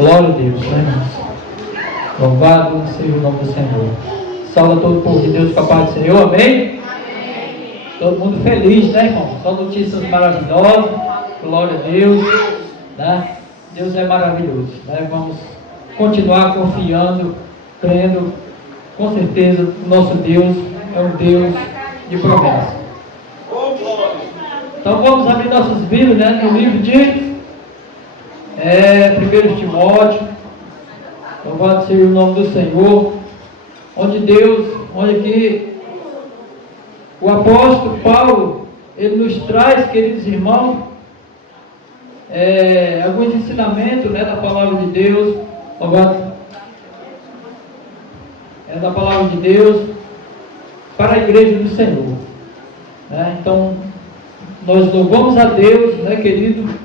Glória a Deus, né, irmãos? Louvado seja o nome do Senhor. Salve todo o povo de Deus com a paz do Senhor, amém? Amém. Todo mundo feliz, né, irmão? Só notícias maravilhosas, glória a Deus, né? Deus é maravilhoso, né? Vamos continuar confiando, crendo, com certeza o nosso Deus é um Deus de promessa. Então vamos abrir nossas Bíblias, né, no livro de 1 Timóteo, louvado seja o nome do Senhor, onde aqui o apóstolo Paulo, ele nos traz, queridos irmãos, alguns ensinamentos, né, da palavra de Deus, louvado, da palavra de Deus para a igreja do Senhor, né? Então nós louvamos a Deus, né, querido,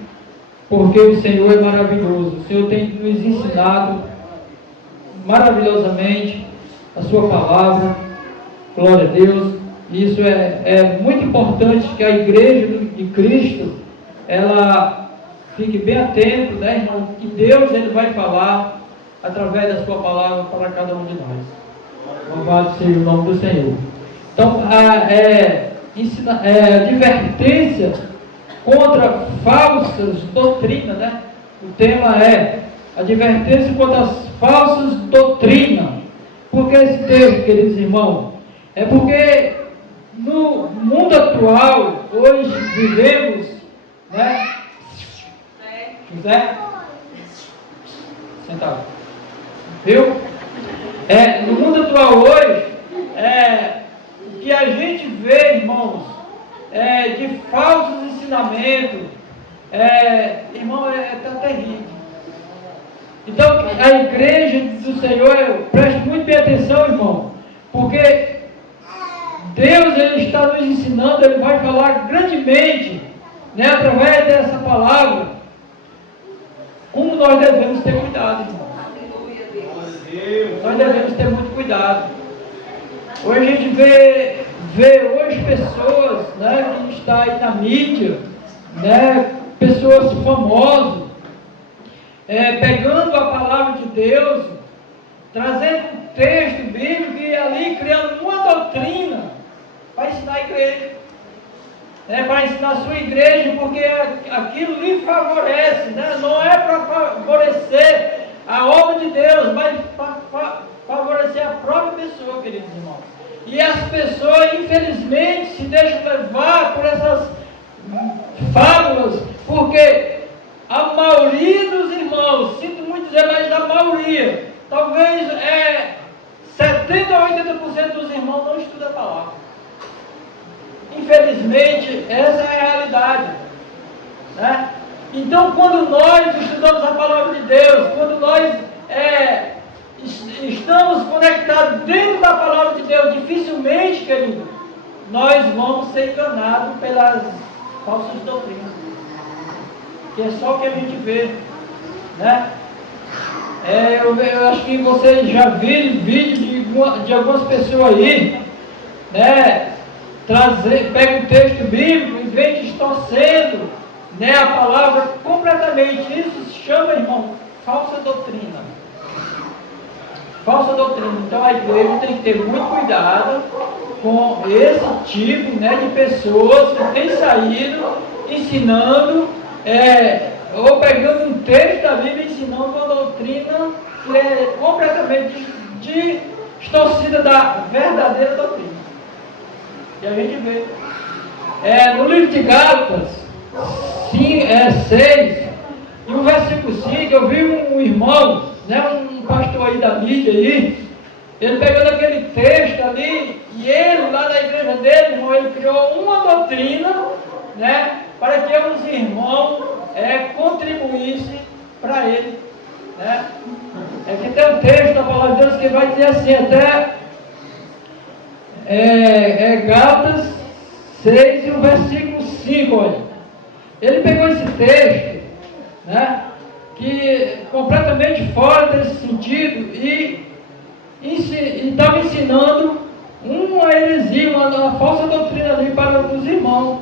porque o Senhor é maravilhoso. O Senhor tem nos ensinado maravilhosamente a sua palavra, glória a Deus. Isso é muito importante que a igreja de Cristo, ela fique bem atento, né, irmão, que Deus ele vai falar através da sua palavra para cada um de nós. Louvado seja o nome do Senhor. Então, advertência contra falsas doutrinas, né? O tema é advertência contra as falsas doutrinas. Por que esse texto, queridos irmãos? É porque no mundo atual, hoje vivemos, né? José? Sentado. Viu? No mundo atual hoje, o que a gente vê, irmãos, de falsos ensinamentos, irmão, está terrível. Então, a igreja do Senhor, preste muito bem atenção, irmão, porque Deus ele está nos ensinando, ele vai falar grandemente, né, através dessa palavra, como nós devemos ter cuidado, irmão. Nós devemos ter muito cuidado. Hoje a gente vê hoje pessoas, né, que estão aí na mídia, né, pessoas famosas, pegando a palavra de Deus, trazendo um texto bíblico e ali criando uma doutrina para ensinar a igreja, para ensinar a sua igreja, porque aquilo lhe favorece, né, não é para favorecer a obra de Deus, mas para favorecer a própria pessoa, queridos irmãos. E as pessoas, infelizmente, se deixam levar por essas fábulas, porque a maioria dos irmãos, sinto muito dizer, mas a maioria, talvez 70 a 80% dos irmãos não estudam a palavra. Infelizmente, essa é a realidade, né? Então, quando nós estudamos a palavra de Deus, quando nós estamos conectados dentro da palavra de Deus, dificilmente, querido, nós vamos ser enganados pelas falsas doutrinas, que é só o que a gente vê, né? Eu acho que vocês já viram vídeo de algumas pessoas aí, né? Pega um texto bíblico e vem distorcendo, né, a palavra completamente. Isso se chama, irmão, falsa doutrina. Falsa doutrina. Então a igreja tem que ter muito cuidado com esse tipo, né, de pessoas que têm saído ensinando, ou pegando um texto da Bíblia e ensinando uma doutrina que é completamente distorcida da verdadeira doutrina. E a gente vê. No livro de Gálatas 6, e o versículo 5, eu vi um irmão, né, um pastor aí da mídia aí, ele pegando aquele texto ali, e ele lá na igreja dele, irmão, ele criou uma doutrina, né, para que os irmãos contribuíssem para ele, né. Que tem um texto da palavra de Deus que vai dizer assim, até Gálatas 6 e o versículo 5, olha. Ele pegou esse texto, né, que completamente fora desse sentido e estava ensinando uma heresia, uma falsa doutrina ali para os irmãos.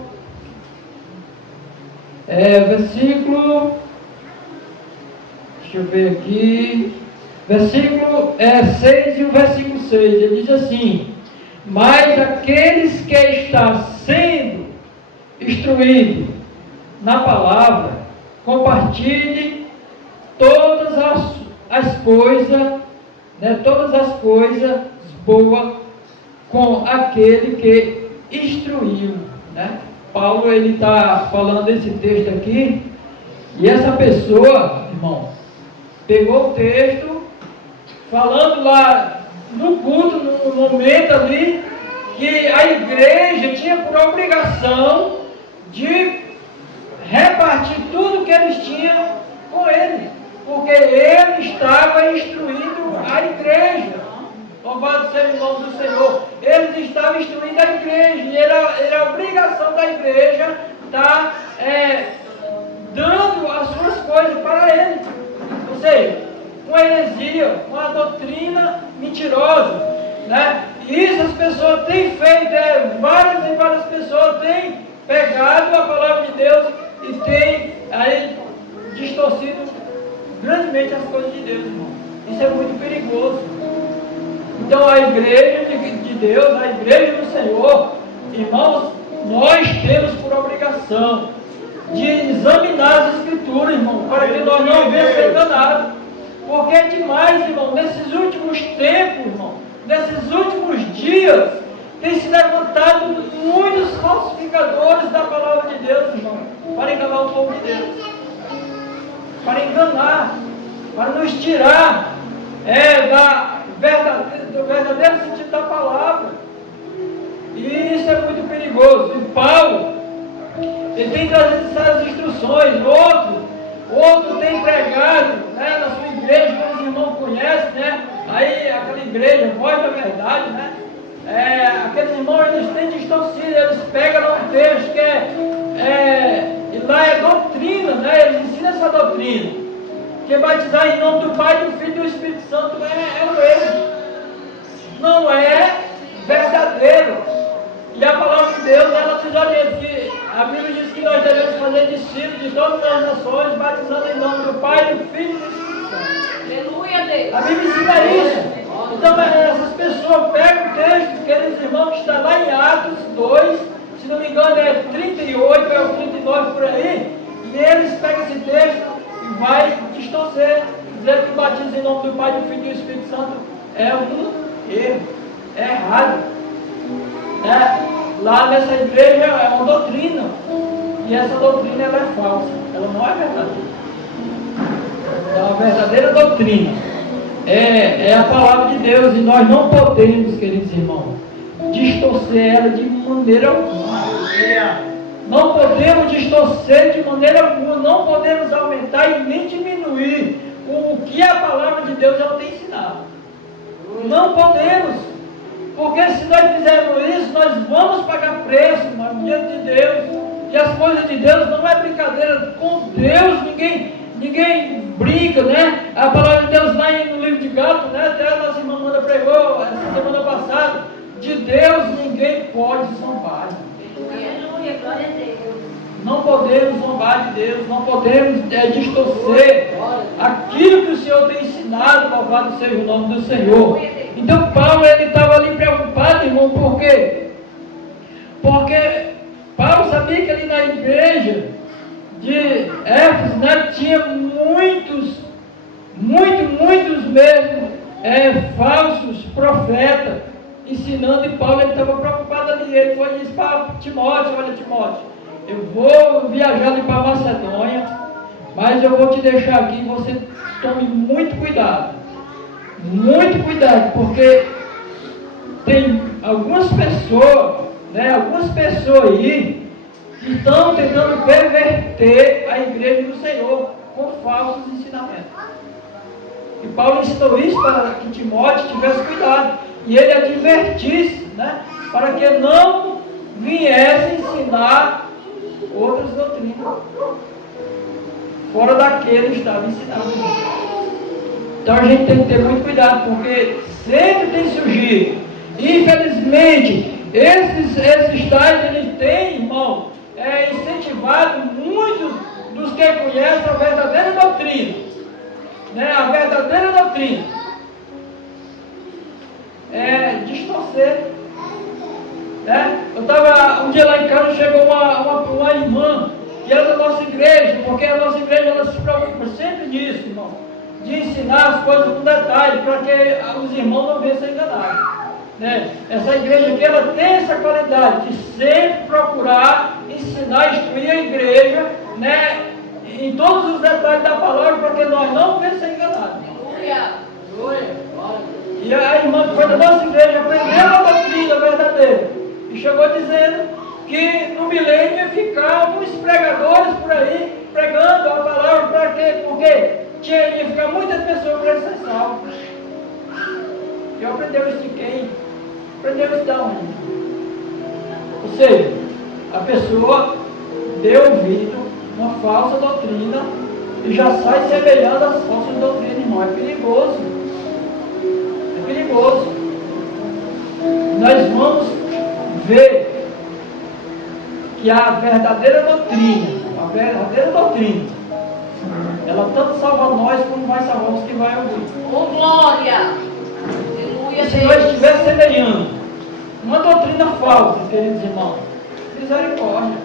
Versículo, deixa deixa eu ver aqui, versículo 6 e o versículo 6, ele diz assim: mas aqueles que estão sendo instruídos na palavra, compartilhe todas as coisas, né, todas as coisas boas com aquele que instruiu, né? Paulo, ele está falando esse texto aqui, e essa pessoa, irmão, pegou o texto, falando lá no culto, no momento ali, que a igreja tinha por obrigação de repartir tudo que eles tinham com ele, porque ele estava instruindo a igreja. Louvado seja o nome do Senhor. Eles estavam instruindo a igreja, e era obrigação da igreja estar dando as suas coisas para ele. Ou seja, uma heresia, uma doutrina mentirosa, né? E isso as pessoas têm feito, várias e várias pessoas têm pegado a palavra de Deus e têm aí distorcido grandemente as coisas de Deus, irmão. Isso é muito perigoso. Então a igreja de Deus, a igreja do Senhor, irmãos, nós temos por obrigação de examinar as escrituras, irmão, para que nós não venhamos ser enganados. Porque é demais, irmão, nesses últimos tempos, irmão, nesses últimos dias, tem se levantado muitos falsificadores da palavra de Deus, irmão, para enganar o povo de Deus, para enganar, para nos tirar do verdadeiro sentido da palavra. E isso é muito perigoso. E Paulo, ele tem trazido essas instruções. Outro tem pregado, né, na sua igreja, como os irmãos conhecem, né? Aí aquela igreja, voz da verdade, né? Aqueles irmãos, eles têm distorcido, eles pegam um texto que e lá é doutrina, né? Eles ensinam essa doutrina. Que batizar em nome do Pai, do Filho e do Espírito Santo é o erro. Não é verdadeiro. E a palavra de Deus, ela nos orienta que a Bíblia diz que nós devemos fazer discípulos de todas as nações, batizando em nome do Pai, do Filho e do Espírito Santo. Aleluia, Deus. A Bíblia ensina isso. Então essas pessoas pegam o texto, aqueles irmãos que estão lá em Atos 2, se não me engano é 38, é o 39 por aí, e eles pegam esse texto e vai distorcer, dizer que o batismo em nome do Pai, do Filho e do Espírito Santo é um erro, é errado. Lá nessa igreja é uma doutrina, e essa doutrina ela é falsa, ela não é verdadeira. É uma verdadeira doutrina, é a palavra de Deus, e nós não podemos, queridos irmãos, distorcer ela de maneira alguma. Não podemos distorcer de maneira alguma, não podemos aumentar e nem diminuir o que a palavra de Deus ela tem ensinado. Não podemos, porque se nós fizermos isso, nós vamos pagar preço diante de Deus. E as coisas de Deus não é brincadeira. Com Deus ninguém brinca, né? A palavra de Deus lá no livro de Gato, né? Até a nossa irmã Amanda pregou essa semana passada. De Deus ninguém pode zombar. Aleluia, glória a Deus. Não podemos zombar de Deus, não podemos distorcer aquilo que o Senhor tem ensinado. Louvado seja o nome do Senhor. Então Paulo, ele estava ali preocupado, irmão, por quê? Porque Paulo sabia que ali na igreja de Éfeso, né, tinha muitos mesmo falsos profetas ensinando, e Paulo estava preocupado ali. Ele foi e disse para Timóteo: olha, Timóteo, eu vou viajar ali para Macedônia, mas eu vou te deixar aqui, e você tome muito cuidado, porque tem algumas pessoas aí que estão tentando perverter a igreja do Senhor com falsos ensinamentos. E Paulo ensinou isso para que Timóteo tivesse cuidado, e ele advertisse, né, para que não viesse ensinar outras doutrinas fora daquele que estava ensinando. Então a gente tem que ter muito cuidado, porque sempre tem surgido, infelizmente, esses tais, eles têm, irmão, incentivado muitos dos que conhecem a verdadeira doutrina. né, a verdadeira doutrina, é distorcer. Né? Eu estava um dia lá em casa, chegou uma irmã que era da nossa igreja, porque a nossa igreja ela se preocupa sempre nisso, irmão, de ensinar as coisas com detalhe, para que os irmãos não venham ser enganados. Né? Essa igreja aqui ela tem essa qualidade de sempre procurar ensinar, instruir a igreja, né, em todos os detalhes da palavra, para que nós não venhamos ser enganados. E a irmã que foi da nossa igreja aprendeu a doutrina verdadeira e chegou dizendo que no milênio ia ficar alguns pregadores por aí pregando a palavra. Para quê? Porque ia ficar muitas pessoas para ser salvas. E aprendeu isso de quem? Aprendeu isso de onde? Ou seja, a pessoa deu ouvido a uma falsa doutrina e já sai semelhando às falsas doutrinas, irmão. É perigoso. É perigoso. Nós vamos ver que a verdadeira doutrina, ela tanto salva nós como vai salvar os que vai ouvir. Oh, glória! Aleluia, se nós estivermos semelhando uma doutrina falsa, queridos irmãos, misericórdia.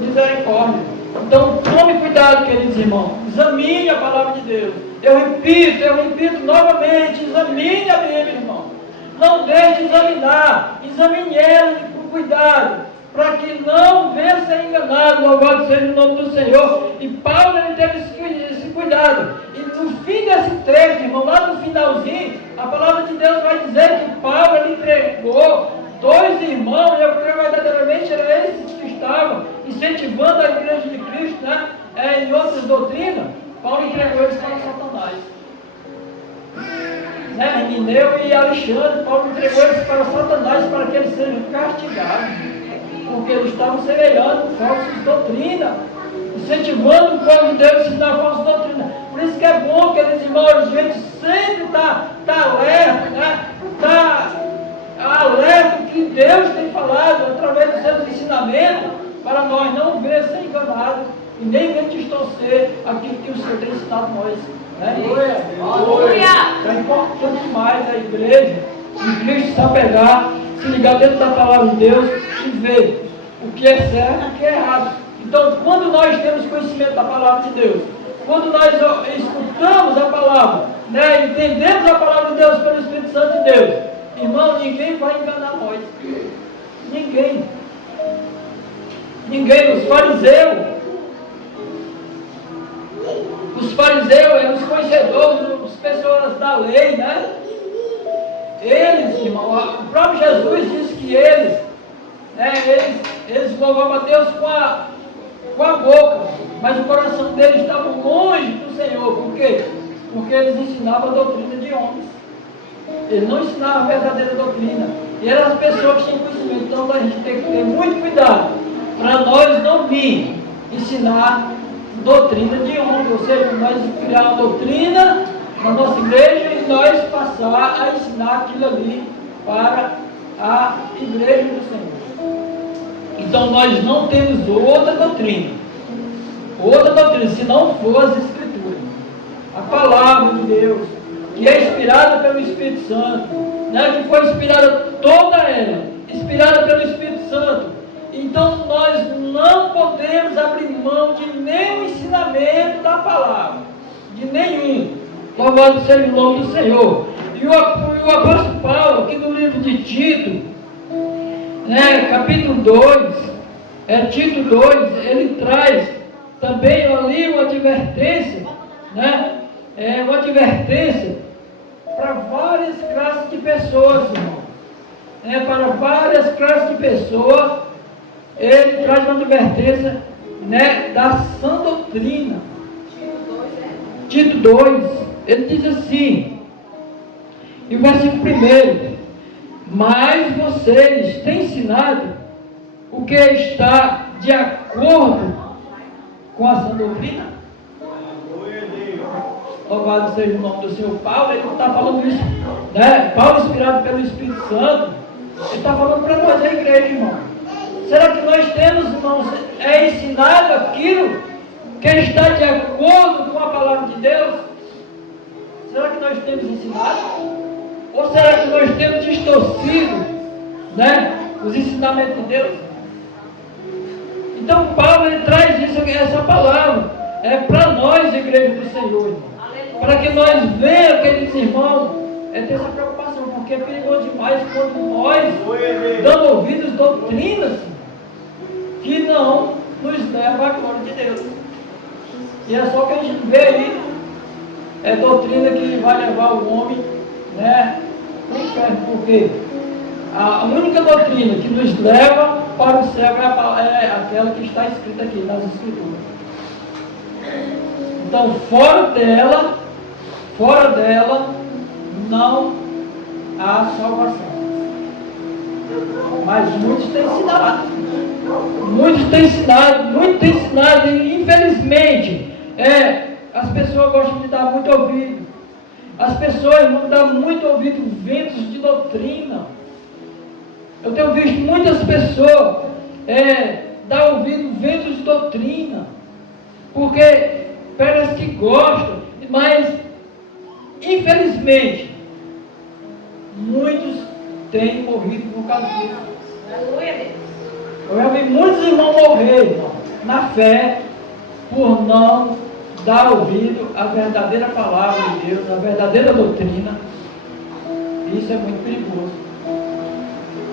Misericórdia. Então tome cuidado, queridos irmãos. Examine a palavra de Deus. Eu repito novamente, examine a Bíblia, irmão. Não deixe de examinar. Examine ela com cuidado, para que não venha ser enganado. Louvado seja o nome do Senhor. E Paulo ele teve esse cuidado. E no fim desse trecho, irmão, lá no finalzinho, a palavra de Deus vai dizer que Paulo ele entregou 2 irmãos, e eu creio verdadeiramente eram esses que estavam incentivando a igreja de Cristo, né, em outras doutrinas. Paulo entregou eles para Satanás. Né, Mineu e Alexandre, Paulo entregou eles para Satanás para que eles sejam castigados, porque eles estavam semelhando falsas doutrinas, incentivando o povo de Deus a ensinar falsas doutrinas. Por isso que é bom, queridos irmãos, a gente sempre está alerta, né? Está alerta que Deus tem falado através dos seus ensinamentos, para nós não ver ser enganados e nem ver distorcer aquilo que o Senhor tem ensinado a nós. Né? É importante demais a igreja de Cristo se apegar, se ligar dentro da palavra de Deus e ver o que é certo e o que é errado. Então, quando nós temos conhecimento da palavra de Deus, quando nós escutamos a palavra, né, entendemos a palavra de Deus pelo Espírito Santo de Deus, irmão, ninguém vai enganar nós. Ninguém. Os fariseus eram os conhecedores, as pessoas da lei, né? Eles, irmão, o próprio Jesus disse que eles louvavam a Deus com a boca, mas o coração deles estava longe do Senhor. Por quê? Porque eles ensinavam a doutrina de homens. Eles não ensinavam a verdadeira doutrina. E eram as pessoas que tinham conhecimento. Então a gente tem que ter muito cuidado para nós não vir ensinar doutrina de homem. Ou seja, nós criar uma doutrina na nossa igreja e nós passar a ensinar aquilo ali para a igreja do Senhor. Então nós não temos outra doutrina, se não for as Escrituras, a palavra de Deus, que é inspirada pelo Espírito Santo, né, que foi inspirada toda ela, inspirada pelo Espírito Santo. Então nós não podemos abrir mão de nenhum ensinamento da palavra, de nenhum. Louvado seja o nome do Senhor. E o apóstolo Paulo, aqui no livro de Tito, né, capítulo 2, Tito 2, ele traz também ali uma advertência, né, uma advertência para várias classes de pessoas, irmão. Para várias classes de pessoas, ele traz uma advertência, né, da sã doutrina. Tito 2, ele diz assim, e o versículo 1: mas vocês têm ensinado o que está de acordo com a sã doutrina? Louvado seja o nome do Senhor. Paulo, ele não está falando isso, né? Paulo, inspirado pelo Espírito Santo, ele está falando para nós, a igreja, irmão. Será que nós temos, irmãos, ensinado aquilo que está de acordo com a palavra de Deus? Será que nós temos ensinado? Ou será que nós temos distorcido, né, os ensinamentos de Deus? Então Paulo ele traz essa palavra para nós, igreja do Senhor, irmão. Para que nós venhamos, queridos irmãos, ter essa preocupação, porque é perigoso demais quando nós damos ouvidos doutrinas que não nos levam à glória de Deus. E é só o que a gente vê aí, é doutrina que vai levar o homem, né, para o inferno, porque a única doutrina que nos leva para o céu é aquela que está escrita aqui nas Escrituras. Então, fora dela, não há salvação. Mas muitos têm ensinado, e infelizmente, as pessoas gostam de dar muito ouvido. As pessoas não dão muito ouvido ventos de doutrina. Eu tenho visto muitas pessoas dar ouvido ventos de doutrina, porque parece que gostam, mas infelizmente muitos têm morrido por causa disso. Aleluia, Deus. Eu já vi muitos irmãos morrer, irmão, na fé, por não dar ouvido à verdadeira palavra de Deus, à verdadeira doutrina. Isso é muito perigoso.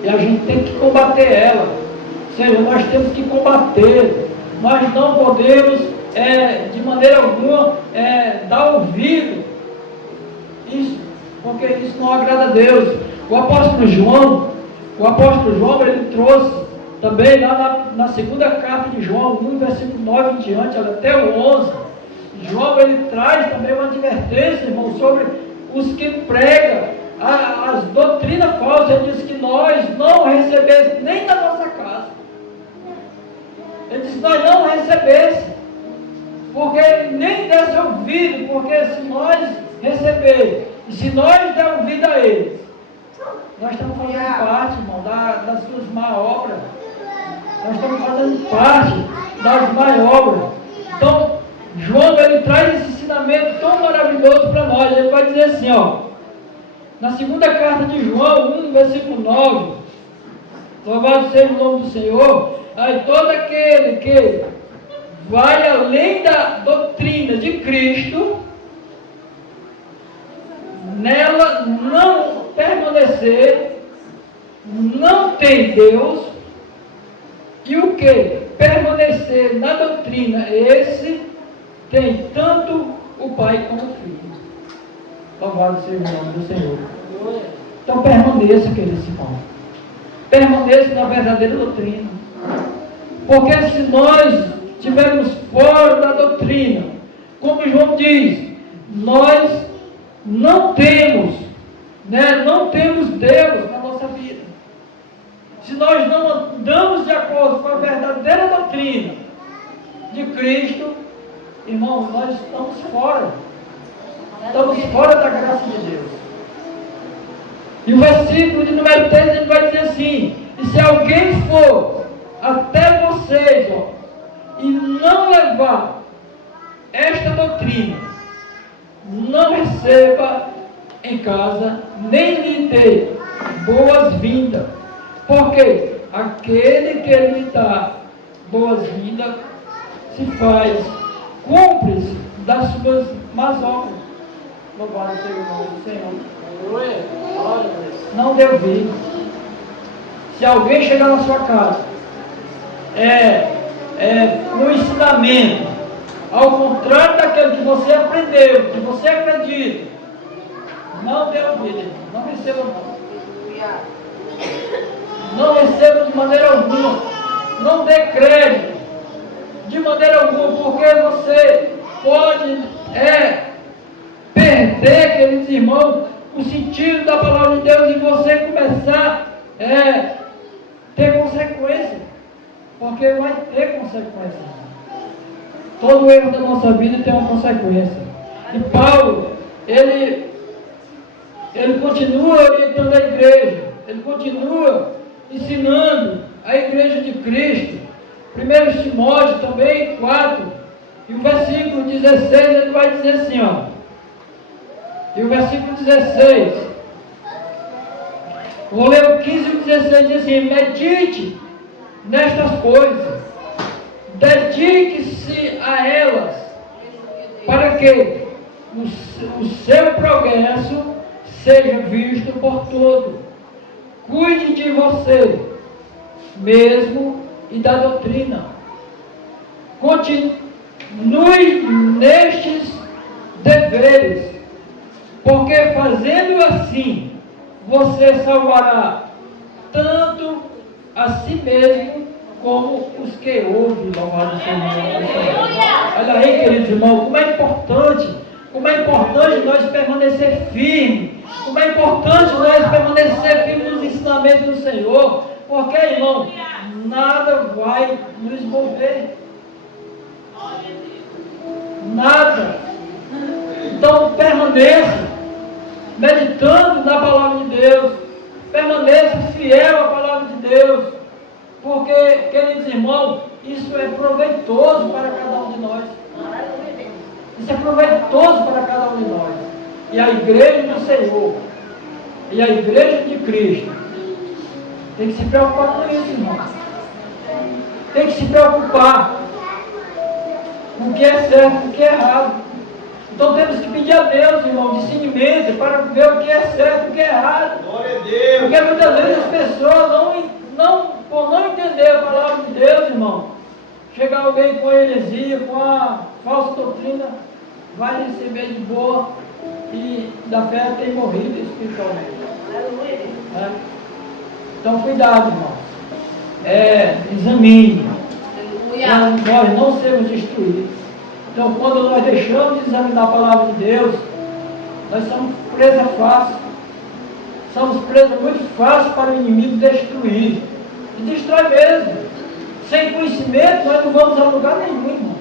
E a gente tem que combater ela. Ou seja, nós temos que combater. Nós não podemos, de maneira alguma, dar ouvido. Isso, porque isso não agrada a Deus. O apóstolo João, ele trouxe também lá na segunda carta de João, 1, versículo 9 em diante, até o 11. João, ele traz também uma advertência, irmão, sobre os que pregam as doutrinas falsas. Ele diz que nós não recebemos nem na nossa casa. Ele diz que nós não recebemos, porque nem desse ouvido, porque se nós receber, e se nós der ouvido a eles, nós estamos fazendo parte, irmão, das suas más obras. Nós estamos fazendo parte das más obras. Então, João, ele traz esse ensinamento tão maravilhoso para nós. Ele vai dizer assim, na segunda carta de João, 1, versículo 9, louvado seja o nome do Senhor, aí todo aquele que vai além da doutrina de Cristo, nela não permanecer, não tem Deus. E o que? Permanecer na doutrina, esse tem tanto o Pai como o Filho. Louvado seja o nome do Senhor. Então permaneça, queridos irmãos. Permaneça na verdadeira doutrina. Porque se nós estivermos fora da doutrina, como João diz, nós não temos Deus na nossa vida. Se nós não andamos de acordo com a verdadeira doutrina de Cristo, irmão, nós estamos fora. Estamos fora da graça de Deus. E o versículo de número 3, ele vai dizer assim: e se alguém for até vocês, e não levar esta doutrina, não receba em casa, nem lhe dê boas-vindas, porque aquele que lhe dá boas-vindas se faz cúmplice das suas más obras. Louvado seja o nome do Senhor. Não dê ouvido. Se alguém chegar na sua casa, no ensinamento, ao contrário daquele que você aprendeu, que você acredita, não dê ouvido, não receba não receba de maneira alguma, não dê crédito de maneira alguma, porque você pode perder, queridos irmãos, o sentido da palavra de Deus e você começar a ter consequência, porque vai ter consequência. Todo erro da nossa vida tem uma consequência. E Paulo, ele continua orientando a igreja, ele continua ensinando a igreja de Cristo. 1 Timóteo também, 4, e o versículo 16, ele vai dizer assim, E o versículo 16. Vou ler o 15 e o 16, diz assim: medite nestas coisas, dedique-se a elas, para que o seu progresso seja visto por todos. Cuide de você mesmo e da doutrina. Continue nestes deveres, porque fazendo assim, você salvará tanto a si mesmo como os que ouvem. Louvado seja. Olha aí, queridos irmãos, como é importante nós permanecer firmes, como é importante nós permanecer firmes nos ensinamentos do Senhor, porque, irmão, nada vai nos mover, nada. Então permaneça meditando na palavra de Deus, permaneça fiel à palavra de Deus, porque, queridos irmãos, isso é proveitoso para cada um de nós. Isso é proveitoso para cada um de nós. E a igreja do Senhor, e a igreja de Cristo, tem que se preocupar com isso, irmão. Tem que se preocupar com o que é certo e o que é errado. Então temos que pedir a Deus, irmão, discernimento para ver o que é certo e o que é errado. Glória a Deus. Porque muitas vezes as pessoas por não entender a palavra de Deus, irmão, chega alguém com a heresia, com a falsa doutrina, vai receber de boa e da fé tem morrido espiritualmente. É. Então cuidado, irmão. Examine. Para nós não sermos destruídos. Então quando nós deixamos de examinar a palavra de Deus, nós somos presa fácil. Somos presa muito fácil para o inimigo destruir. E destrói mesmo. Sem conhecimento nós não vamos a lugar nenhum, irmão.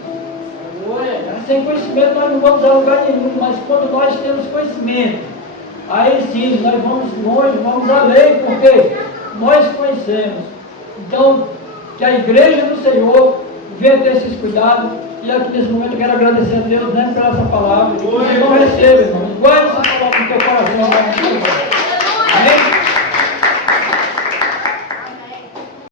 Sem conhecimento nós não vamos a lugar nenhum, mas quando nós temos conhecimento, aí sim nós vamos longe, vamos além, porque nós conhecemos. Então, que a igreja do Senhor venha ter esses cuidados, e aqui nesse momento eu quero agradecer a Deus, né, por essa palavra. Que o Senhor receba, irmão. Guarde essa palavra no teu coração. Amém?